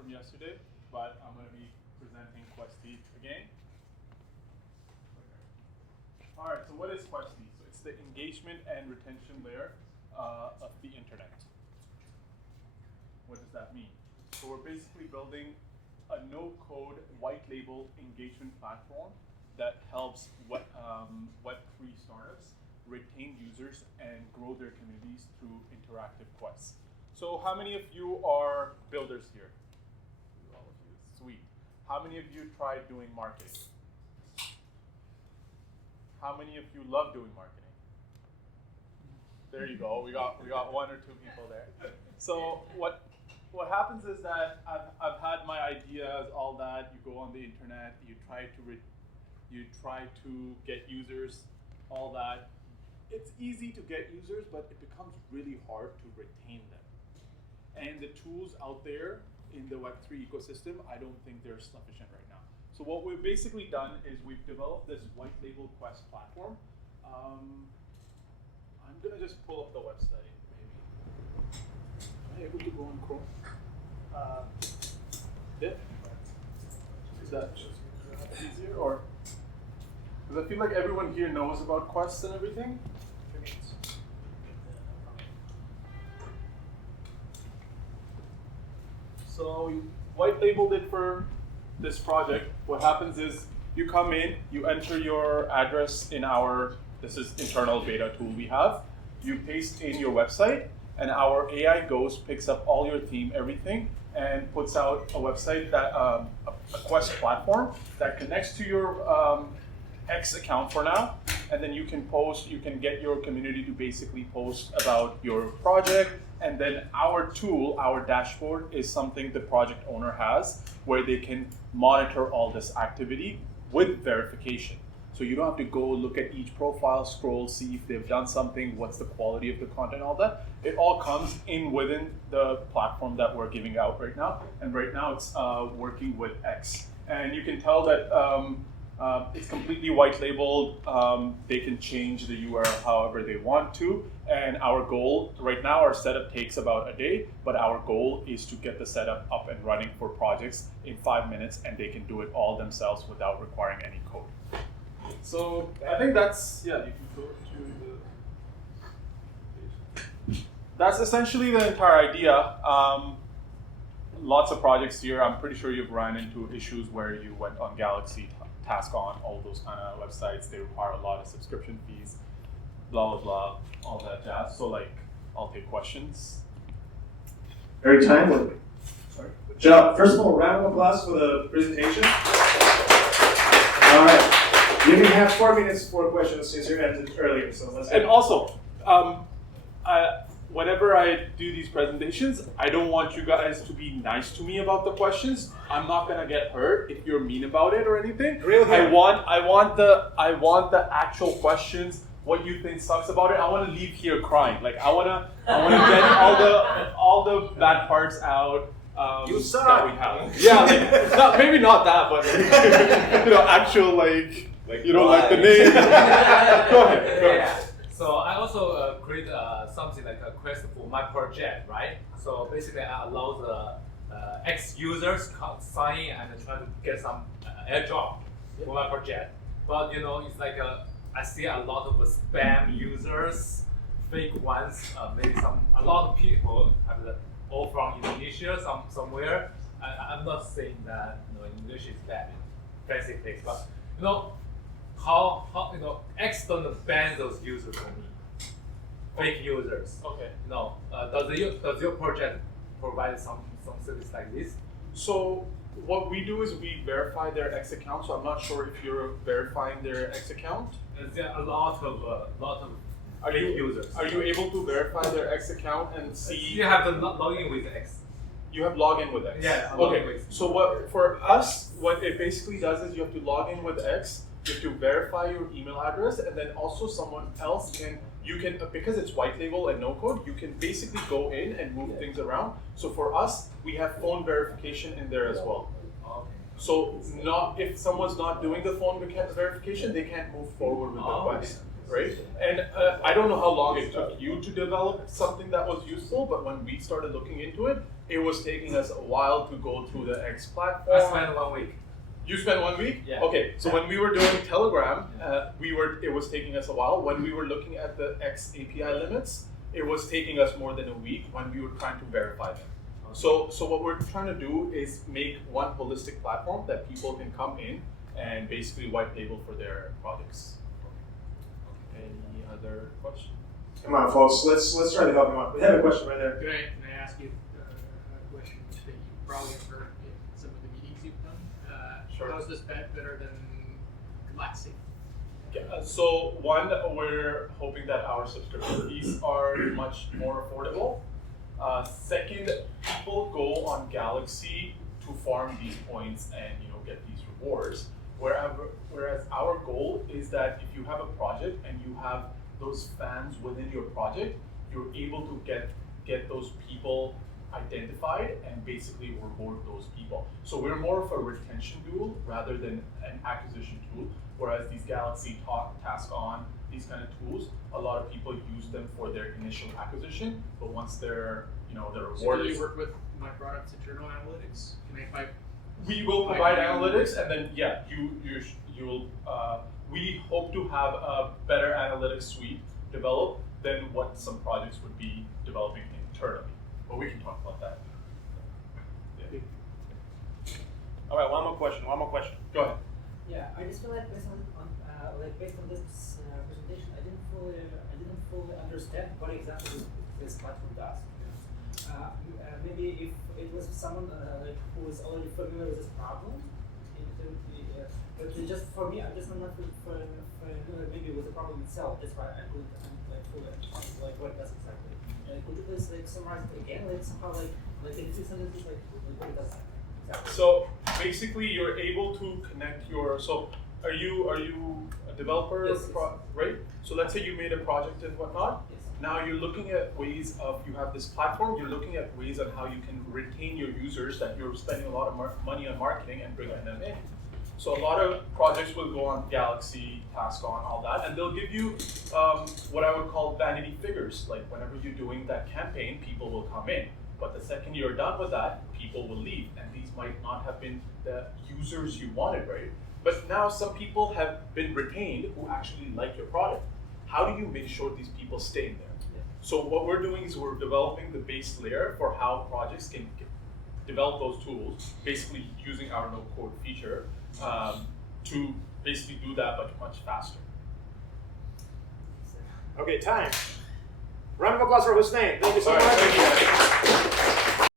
from yesterday, but I'm going to be presenting Questy again. All right, so what is Questy? So it's the engagement and retention layer of the internet. What does that mean? So we're basically building a no-code, white-label engagement platform that helps Web3 startups retain users and grow their communities through interactive quests. So how many of you are builders here? All of you, sweet. How many of you tried doing marketing? How many of you love doing marketing? There you go. We got one or two people there. So what happens is that I've had my ideas, all that. You go on the internet, you try to get users, all that. It's easy to get users, but it becomes really hard to retain them. And the tools out there in the Web3 ecosystem, I don't think they're sufficient right now. So what we've basically done is we've developed this white label quest platform. I'm gonna just pull up the website, maybe. Am I able to go on Chrome? Yeah. Is that easier, or? Because I feel like everyone here knows about quests and everything. So we white labeled it for this project. What happens is you come in, you enter your address in this is internal beta tool we have. You paste in your website, and our AI goes, picks up all your theme, everything, and puts out a website that a Quest platform that connects to your X account for now, and then you can post. You can get your community to basically post about your project, and then our tool, our dashboard, is something the project owner has where they can monitor all this activity with verification. So you don't have to go look at each profile, scroll, see if they've done something, what's the quality of the content, all that. It all comes in within the platform that we're giving out right now. And right now it's working with X. And you can tell that it's completely white labeled. They can change the URL however they want to. And our goal, right now our setup takes about a day, but our goal is to get the setup up and running for projects in 5 minutes, and they can do it all themselves without requiring any code. So I think that's, yeah, you can go to that's essentially the entire idea. Lots of projects here. I'm pretty sure you've run into issues where you went on Galaxy, TaskOn, all those kind of websites. They require a lot of subscription fees, blah, blah, blah, all that jazz. So like, I'll take questions. Very timely. Sorry. Good job. First of all, round of applause for the presentation. All right. You can have 4 minutes for questions since you ended earlier. So let's. And also, whenever I do these presentations, I don't want you guys to be nice to me about the questions. I'm not gonna get hurt if you're mean about it or anything. Really? I want the actual questions. What you think sucks about it. I want to leave here crying. Like I wanna get all the bad parts out. You suck. That we have. Yeah, like, maybe not that, but actual like you don't like the name. Go ahead. Yeah. So I also create something like a quest for my project, right? So basically, I allow the X users sign in and try to get some airdrop for my project. But it's like I see a lot of spam users, fake ones. Maybe a lot of people have all from Indonesia, somewhere. I'm not saying that English is bad, basically, but how X don't ban those users for me, fake users. Okay. Does your project provide some service like this? So what we do is we verify their X account. So I'm not sure if you're verifying their X account. There are a lot of fake users. Are you able to verify their X account and see? You have to log in with X. You have login with X. Yeah. Okay. So for us, what it basically does is you have to log in with X. You have to verify your email address, and then also someone else because it's white label and no code, you can basically go in and move things around. So for us, we have phone verification in there as well. Okay. So if someone's not doing the phone verification, they can't move forward with the quest. right? And I don't know how long it took you to develop something that was useful, but when we started looking into it, it was taking us a while to go through the X platform. I spent 1 week. You spent 1 week? Yeah. Okay, so when we were doing Telegram, it was taking us a while. When we were looking at the X API limits, it was taking us more than a week when we were trying to verify them. So what we're trying to do is make one holistic platform that people can come in and basically white label for their projects. Any other questions? Come on, folks. Let's try to help you out. We have a question right there. Can I ask you a question that you probably have heard in some of the meetings you've done? Sure. How is this better than Galaxy? So one, we're hoping that our subscription fees are much more affordable. Second, people go on Galaxy to farm these points and get these rewards. Whereas our goal is that if you have a project and you have those fans within your project, you're able to get those people identified and basically reward those people. So we're more of a retention tool rather than an acquisition tool. Whereas these Galaxy TaskOn, these kind of tools, a lot of people use them for their initial acquisition, but once their reward So do is, you work with my product's internal analytics? we will provide analytics, and then you'll we hope to have a better analytics suite developed than what some projects would be developing internally. But we can talk about that. Yeah. All right, one more question. Go ahead. Yeah, I just feel like based on this presentation, I didn't fully understand what exactly this platform does. Maybe if it was someone who is already familiar with this problem, but just for me, I'm just not familiar maybe with the problem itself. That's why I couldn't fully understand what it does exactly. Could you please summarize it again, somehow in 2 sentences, what it does exactly? So basically, you're able to connect your. So are you a developer? Yes. Right. So let's say you made a project and whatnot. Yes. Now you're looking at ways of, you have this platform, you're looking at ways on how you can retain your users that you're spending a lot of money on marketing and bringing them in. So a lot of projects will go on Galaxy, TaskOn, all that, and they'll give you what I would call vanity figures. Like whenever you're doing that campaign, people will come in. But the second you're done with that, people will leave. And these might not have been the users you wanted, right? But now some people have been retained who actually like your product. How do you make sure these people stay in there? So what we're doing is we're developing the base layer for how projects can develop those tools, basically using our no-code feature to basically do that but much faster. Okay, time. Round of applause for Husnain. Thank you so All right, much. thank you.